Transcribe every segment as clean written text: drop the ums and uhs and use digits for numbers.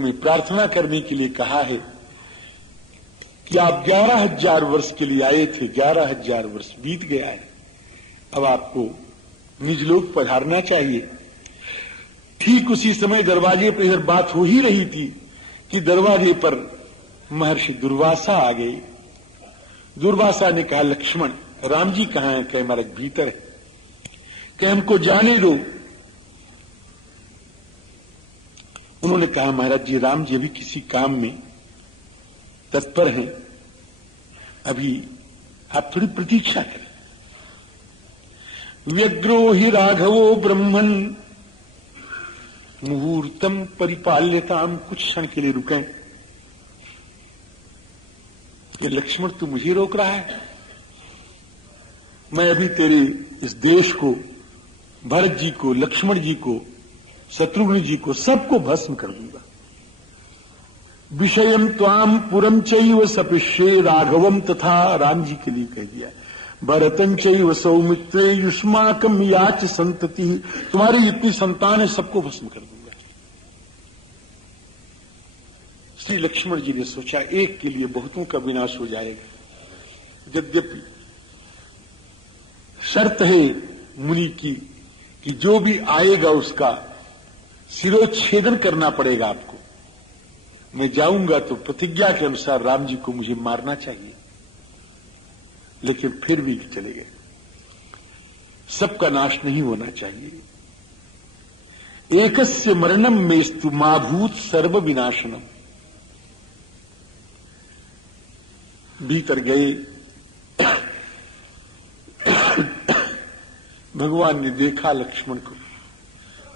में प्रार्थना करने के लिए कहा है कि आप 11,000 वर्ष के लिए आए थे, 11,000 वर्ष बीत गया है, अब आपको निजलोक पधारना चाहिए। ठीक उसी समय दरवाजे पर इधर बात हो ही रही थी कि दरवाजे पर महर्षि दुर्वासा आ गए। दुर्वासा ने कहा, लक्ष्मण, राम जी कहाँ हैं? कहे महाराज भीतर है। कहे हमको जाने दो। उन्होंने कहा, महाराज जी, राम जी अभी किसी काम में तत्पर हैं, अभी आप थोड़ी प्रतीक्षा करें। व्यग्रो हि राघवो ब्रह्मन मुहूर्तम परिपाल्यताम। कुछ क्षण के लिए रुकें। ये लक्ष्मण तू मुझे रोक रहा है? मैं अभी तेरे इस देश को, भरत जी को, लक्ष्मण जी को, शत्रुघ्न जी को, सबको भस्म कर दूंगा। विषयम त्वाम पुरम चैव सपिष्ये राघवम, तथा राम जी के लिए कह दिया, भरतं चैव सौमित्रे युष्माकम याच संतति। तुम्हारी जितनी संतान है सबको भस्म कर दूंगा। श्री लक्ष्मण जी ने सोचा, एक के लिए बहुतों का विनाश हो जाएगा। यद्यपि शर्त है मुनि की कि जो भी आएगा उसका शिरोच्छेदन करना पड़ेगा आपको। मैं जाऊंगा तो प्रतिज्ञा के अनुसार राम जी को मुझे मारना चाहिए। लेकिन फिर भी चले गए। सबका नाश नहीं होना चाहिए। एकस्य मरणम मेस्तु माभूत सर्व विनाशनम। भीतर गए। भगवान ने देखा लक्ष्मण को।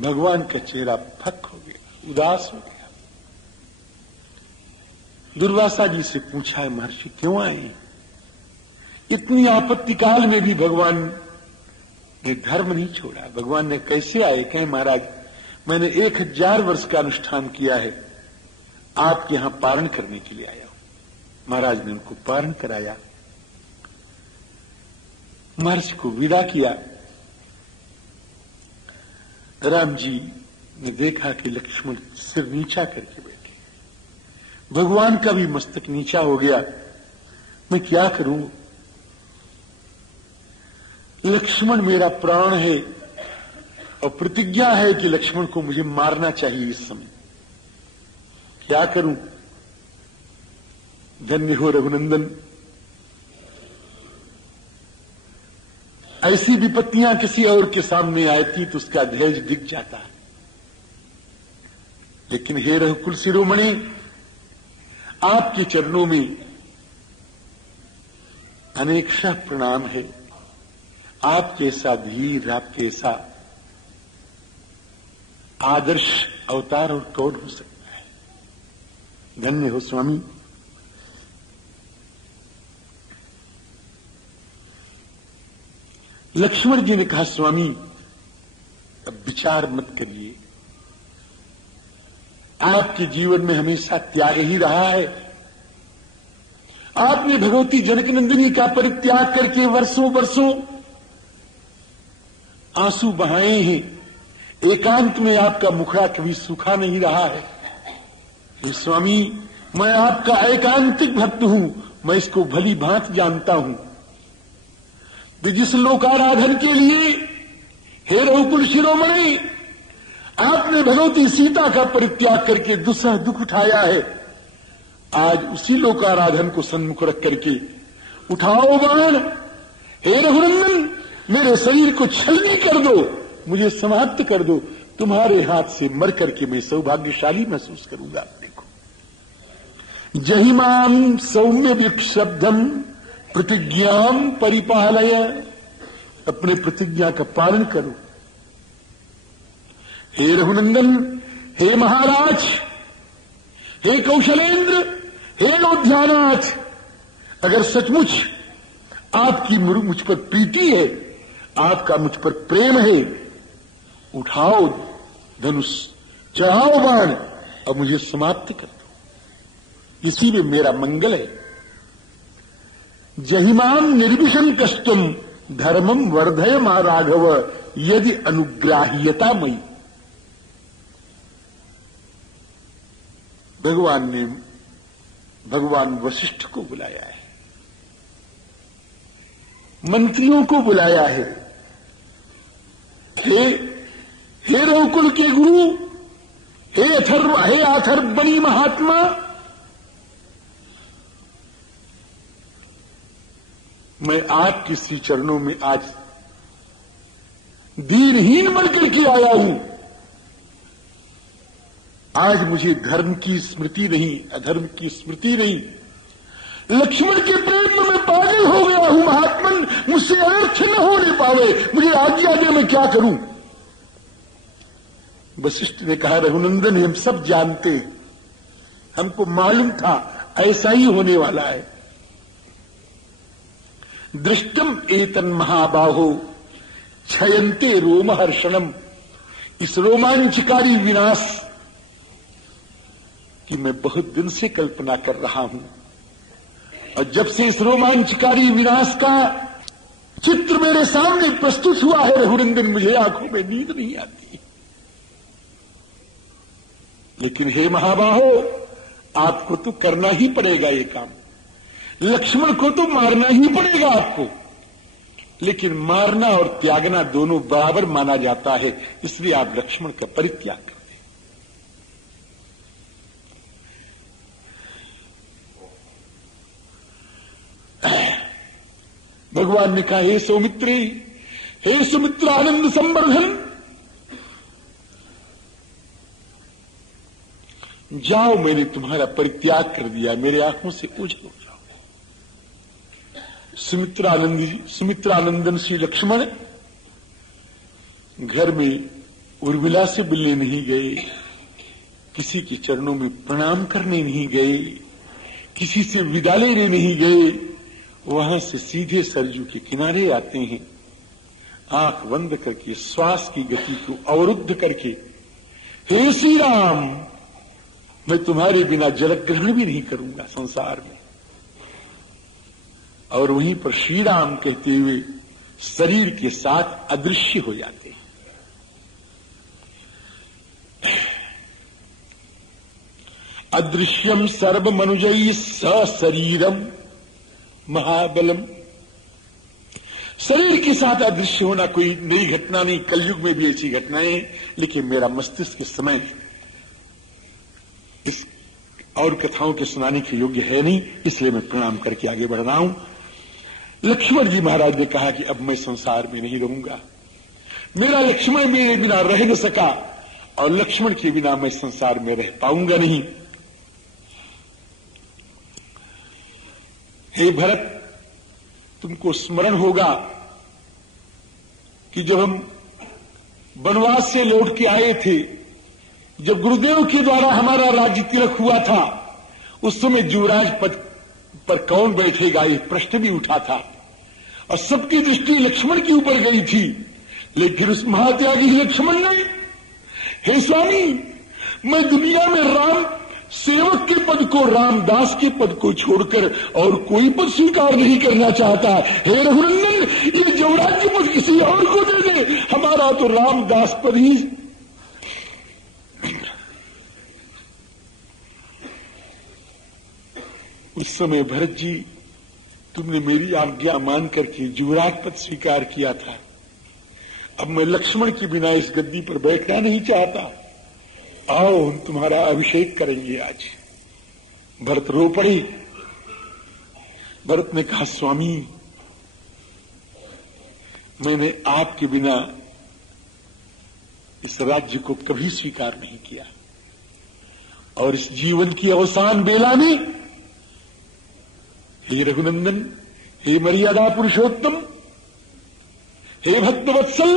भगवान का चेहरा फक हो गया, उदास हो गया। दुर्वासा जी से पूछा है, महर्षि क्यों आए? इतनी आपत्ति काल में भी भगवान ने धर्म नहीं छोड़ा। भगवान ने कैसे आए? कहे महाराज, मैंने 1,000 वर्ष का अनुष्ठान किया है, आपके यहां पारण करने के लिए आया हूं। महाराज ने उनको पारण कराया, महर्षि को विदा किया। राम जी ने देखा कि लक्ष्मण सिर नीचा करके बैठे। भगवान का भी मस्तक नीचा हो गया। मैं क्या करूं? लक्ष्मण मेरा प्राण है और प्रतिज्ञा है कि लक्ष्मण को मुझे मारना चाहिए इस समय। क्या करूं? धन्य हो रघुनंदन। ऐसी विपत्तियां किसी और के सामने आती तो उसका धैर्य दिख जाता। लेकिन हे रघुकुल शिरोमणि, आपके चरणों में अनेकशः प्रणाम है। आप जैसा धीर, आप जैसा आदर्श अवतार और कौन हो सकता है? धन्य हो स्वामी। लक्ष्मण जी ने कहा, स्वामी अब विचार मत करिए। आपके जीवन में हमेशा त्याग ही रहा है। आपने भगवती जनकनंदिनी का परित्याग करके वर्षों वर्षों आंसू बहाए हैं। एकांत में आपका मुखड़ा कभी सूखा नहीं रहा है। स्वामी, मैं आपका एकांतिक भक्त हूं, मैं इसको भली भांति जानता हूं। जिस लोकाराधन के लिए हे रघुकुल शिरोमणि आपने भगवती सीता का परित्याग करके दुस्सह दुख उठाया है, आज उसी लोकाराधन को सन्मुख रख करके उठाओ बाण। हे रघुनंदन, मेरे शरीर को छलनी कर दो, मुझे समाप्त कर दो। तुम्हारे हाथ से मर करके मैं सौभाग्यशाली महसूस करूंगा। देखो, जहिमाम सौम्य विक्षब्धम प्रतिज्ञाम परिपालय। अपने प्रतिज्ञा का पालन करो। हे रघुनंदन, हे महाराज, हे कौशलेंद्र, हे अयोध्यानाथ, अगर सचमुच आपकी मुझ पर प्रीति है, आपका मुझ पर प्रेम है, उठाओ धनुष, चढ़ाओ बाण और मुझे समाप्त कर दो। इसी में मेरा मंगल है। जहिमाम निर्विषम कष्टम धर्मम वर्धय मा राघव यदि अनुग्राह्यता मई। भगवान ने भगवान वशिष्ठ को बुलाया है, मंत्रियों को बुलाया है। हे रघुकुल के गुरु, हे अथर्व बनी महात्मा, मैं आपके श्री चरणों में आज दीनहीन बनकर के आया हूं। आज मुझे धर्म की स्मृति नहीं, अधर्म की स्मृति नहीं, लक्ष्मण के प्रेम में मैं पागल हो गया हूं। महात्मन, मुझसे अनर्थ न होने पावे, मुझे आज्ञा दे, मैं क्या करूं? वशिष्ठ ने कहा, रघुनंदन, हम सब जानते, हमको मालूम था ऐसा ही होने वाला है। दृष्टम एतन महाबाहो क्षयन्ते रोमहर्षणम, इस रोमांचकारी विनाश की मैं बहुत दिन से कल्पना कर रहा हूं, और जब से इस रोमांचकारी विनाश का चित्र मेरे सामने प्रस्तुत हुआ है रघुनंदन, मुझे आंखों में नींद नहीं आती। लेकिन हे महाबाहो, आपको तो करना ही पड़ेगा ये काम। लक्ष्मण को तो मारना ही पड़ेगा आपको, लेकिन मारना और त्यागना दोनों बराबर माना जाता है, इसलिए आप लक्ष्मण का परित्याग करें। भगवान ने कहा, हे सौमित्री, हे सुमित्र आनंद संवर्धन, जाओ, मैंने तुम्हारा परित्याग कर दिया, मेरे आंखों से ओझल हो जाओ। सुमित्रानंदन श्री लक्ष्मण घर में उर्मिला से मिलने नहीं गए, किसी के चरणों में प्रणाम करने नहीं गए, किसी से विदा लेने नहीं गए, वहां से सीधे सरजू के किनारे आते हैं, आंख बंद करके श्वास की गति को अवरुद्ध करके, हे श्री राम, मैं तुम्हारे बिना जल ग्रहण भी नहीं करूंगा संसार में। और वहीं पर श्री राम कहते हुए शरीर के साथ अदृश्य हो जाते हैं। अदृश्यम सर्वमनुजयी सशरीरम महाबलम। शरीर के साथ अदृश्य होना कोई नई घटना नहीं, कलयुग में भी ऐसी घटनाएं हैं, लेकिन मेरा मस्तिष्क इस समय इस और कथाओं के सुनाने के योग्य है नहीं, इसलिए मैं प्रणाम करके आगे बढ़ रहा हूं। लक्ष्मण जी महाराज ने कहा कि अब मैं संसार में नहीं रहूंगा, मेरा लक्ष्मण मेरे बिना रह न सका, और लक्ष्मण के बिना मैं संसार में रह पाऊंगा नहीं। हे भरत, तुमको स्मरण होगा कि जब हम वनवास से लौट के आए थे, जब गुरुदेव के द्वारा हमारा राज्य तिलक हुआ था, उस समय युवराज पद पर कौन बैठेगा ये प्रश्न भी उठा था, और सबकी दृष्टि लक्ष्मण के ऊपर गई थी। लेकिन उस महात्यागी लक्ष्मण ने, हे स्वामी, मैं दुनिया में राम सेवक के पद को, रामदास के पद को छोड़कर और कोई पद स्वीकार नहीं करना चाहता। हे रघुनंदन, ये युवराज्य पद किसी और को दे दे, हमारा तो रामदास पद ही। उस समय भरत जी, तुमने मेरी आज्ञा मान करके युवराज पद स्वीकार किया था, अब मैं लक्ष्मण के बिना इस गद्दी पर बैठना नहीं चाहता, आओ हम तुम्हारा अभिषेक करेंगे आज। भरत रो पड़े। भरत ने कहा, स्वामी, मैंने आपके बिना इस राज्य को कभी स्वीकार नहीं किया, और इस जीवन की अवसान बेला में, हे रघुनंदन, हे मर्यादा पुरुषोत्तम, हे भक्तवत्सल,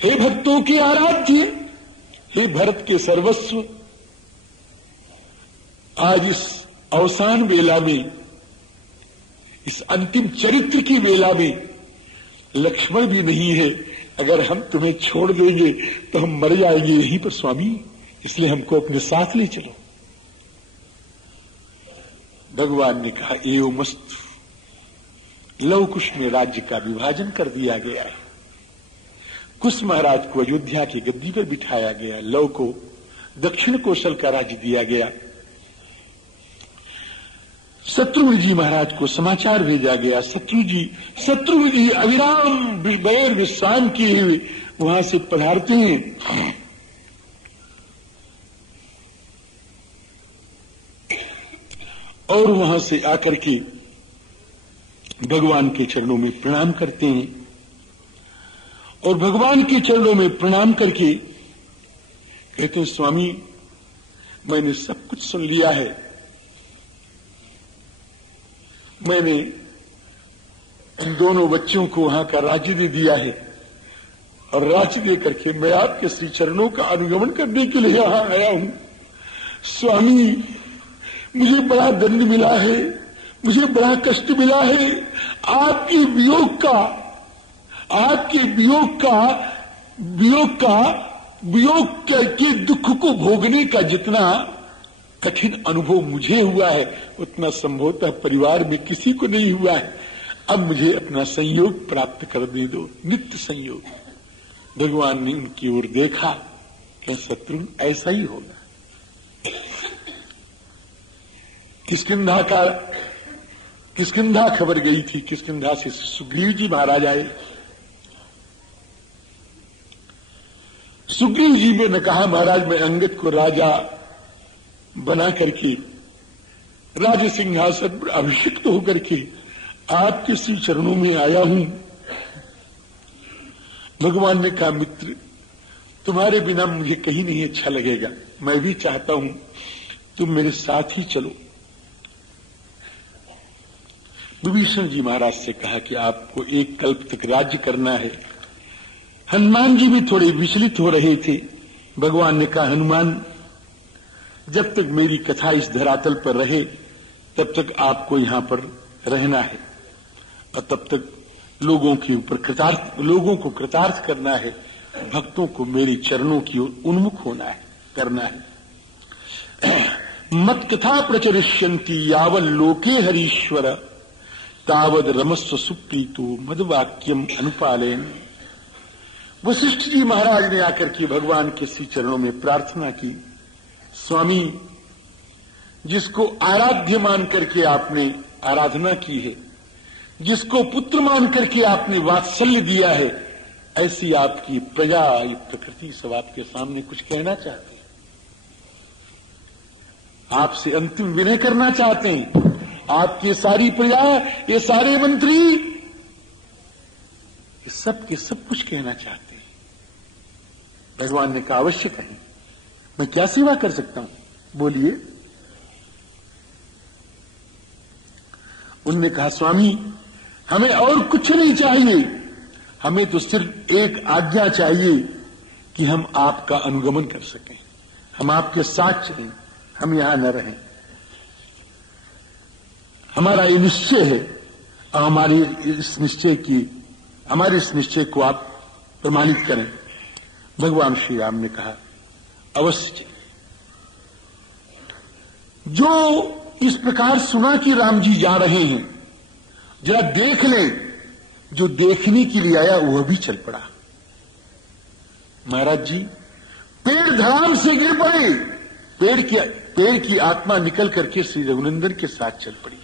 हे भक्तों के आराध्य, हे भरत के सर्वस्व, आज इस अवसान वेला में, इस अंतिम चरित्र की वेला में लक्ष्मण भी नहीं है। अगर हम तुम्हें छोड़ देंगे तो हम मर जाएंगे यहीं पर स्वामी, इसलिए हमको अपने साथ ले चलो। भगवान ने कहा, एवमस्तु। लव कुश में राज्य का विभाजन कर दिया गया है। कुश महाराज को अयोध्या की गद्दी पर बिठाया गया, लव को दक्षिण कौशल का राज्य दिया गया। शत्रुघ्न जी महाराज को समाचार भेजा गया। शत्रुघ्न जी अविराम बैर विश्राम किए हुए वहां से पधारते हैं। और वहां से आकर के भगवान के चरणों में प्रणाम करते हैं। और भगवान के चरणों में प्रणाम करके कहते हैं, स्वामी मैंने सब कुछ सुन लिया है। मैंने इन दोनों बच्चों को वहां का राज्य दे दिया है और राज्य दे करके मैं आपके श्री चरणों का अनुगमन करने के लिए यहां आया हूं। स्वामी मुझे बड़ा दंड मिला है, मुझे बड़ा कष्ट मिला है। आपके वियोग के दुख को भोगने का जितना कठिन अनुभव मुझे हुआ है उतना संभवतः परिवार में किसी को नहीं हुआ है। अब मुझे अपना संयोग प्राप्त कर दे दो, नित्य संयोग। भगवान ने उनकी ओर देखा कि शत्रुघ्न ऐसा ही होगा। किष्किंधा खबर गई थी। किष्किंधा से सुग्रीव जी महाराज आए। सुग्रीव जी ने कहा, महाराज मैं अंगद को राजा बना करके राज सिंहासन पर अभिषिक्त होकर के आपके श्री चरणों में आया हूं। भगवान ने कहा, मित्र तुम्हारे बिना मुझे कहीं नहीं अच्छा लगेगा। मैं भी चाहता हूं तुम मेरे साथ ही चलो। विभीषण जी महाराज से कहा कि आपको एक कल्प तक राज्य करना है। हनुमान जी भी थोड़े विचलित हो रहे थे। भगवान ने कहा, हनुमान जब तक मेरी कथा इस धरातल पर रहे तब तक आपको यहां पर रहना है और तब तक लोगों को कृतार्थ करना है, भक्तों को मेरे चरणों की ओर उन्मुख करना है। मत कथा प्रचरिष्यन्ति यावल लोके हरीश्वर तावद रमस्व सुप्रीतो मदवाक्यम अनुपालेन। वशिष्ठ जी महाराज ने आकर के भगवान के श्री चरणों में प्रार्थना की, स्वामी जिसको आराध्य मान करके आपने आराधना की है, जिसको पुत्र मान करके आपने वात्सल्य दिया है, ऐसी आपकी प्रजा प्रकृति सब आपके सामने कुछ कहना चाहते हैं, आपसे अंतिम विनय करना चाहते हैं। आपकी सारी प्रजा, ये सारे मंत्री, ये सब के सब कुछ कहना चाहते हैं। भगवान ने कहा, अवश्य कहें, मैं क्या सेवा कर सकता हूं, बोलिए। उनने कहा, स्वामी हमें और कुछ नहीं चाहिए, हमें तो सिर्फ एक आज्ञा चाहिए कि हम आपका अनुगमन कर सकें, हम आपके साथ चलें, हम यहां न रहें। हमारा ये निश्चय है और हमारे इस निश्चय को आप प्रमाणित करें। भगवान श्री राम ने कहा, अवश्य चलें। जो इस प्रकार सुना कि राम जी जा रहे हैं, जरा देख लें। जो देखने के लिए आया वह भी चल पड़ा। महाराज जी पेड़ धड़ाम से गिर पड़े, पेड़ की आत्मा निकल करके श्री रघुनंदन के साथ चल पड़ी।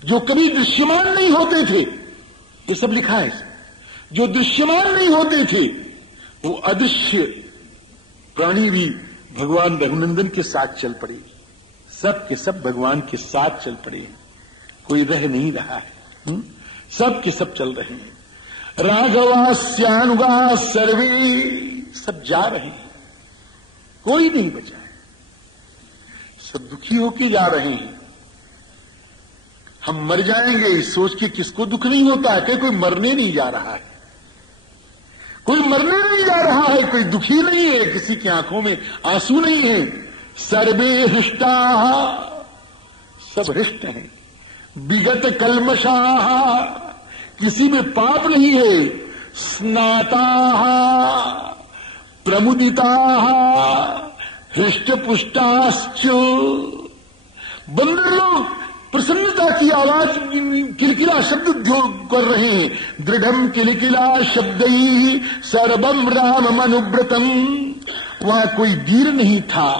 जो कभी दृश्यमान नहीं होते थे, ये सब लिखा है, जो दृश्यमान नहीं होते थे वो अदृश्य प्राणी भी भगवान रघुनंदन के साथ चल पड़े। सब के सब भगवान के साथ चल पड़े हैं, कोई रह नहीं रहा है, सब के सब चल रहे हैं। राघवास्यानुगा सर्वे, सब जा रहे हैं, कोई नहीं बचा है, सब दुखी होके जा रहे हैं। हम मर जाएंगे इस सोच के किसको दुख नहीं होता है कि कोई मरने नहीं जा रहा है, कोई मरने नहीं जा रहा है, कोई दुखी नहीं है, किसी की आंखों में आंसू नहीं है। सर्वे हृष्टा, सब हृष्ट हैं। विगत कल्मषाः, किसी में पाप नहीं है। स्नाताः प्रमुदिताः हृष्टपुष्टाश्च, बंदर लोग प्रसन्नता की आवाज किलकिला शब्द कर रहे हैं। दृढ़म किलकिला शब्दैः सर्वम रामम अनुव्रतम, वहां कोई वीर नहीं था,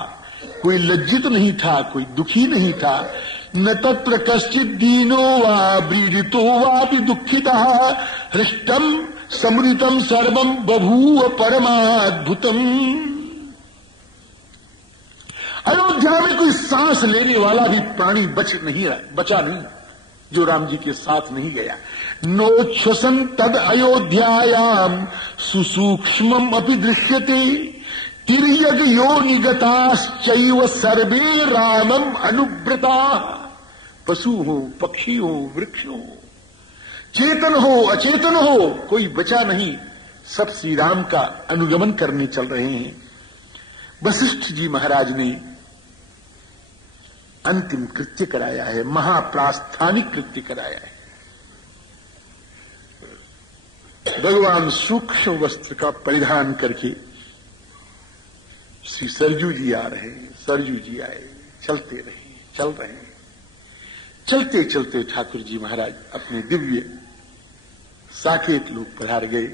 कोई लज्जित नहीं था, कोई दुखी नहीं था। न तत्र कश्चित दीनो वा व्रीडितो वा दुखितः हृष्टम समृतम सर्वम बभूव परमाद्भुतम। अयोध्या में कोई सांस लेने वाला भी प्राणी बचा नहीं जो राम जी के साथ नहीं गया। नोच्छ्वसन तद अयोध्यायाम सुसूक्ष्मम अपि दृश्यते तिर्यग योनिगताश्चैव सर्वे रामम अनुव्रता। पशु हो, पक्षी हो, वृक्ष हो, चेतन हो, अचेतन हो, कोई बचा नहीं, सब श्री राम का अनुगमन करने चल रहे हैं। वशिष्ठ जी महाराज ने अंतिम कृत्य कराया है, महाप्रास्थानिक कृत्य कराया है। भगवान सूक्ष्म वस्त्र का परिधान करके श्री सरजू जी आ रहे हैं। सरजू जी आए, चलते रहे, चल रहे हैं। चलते चलते ठाकुर जी महाराज अपने दिव्य साकेत लोक पधार गए।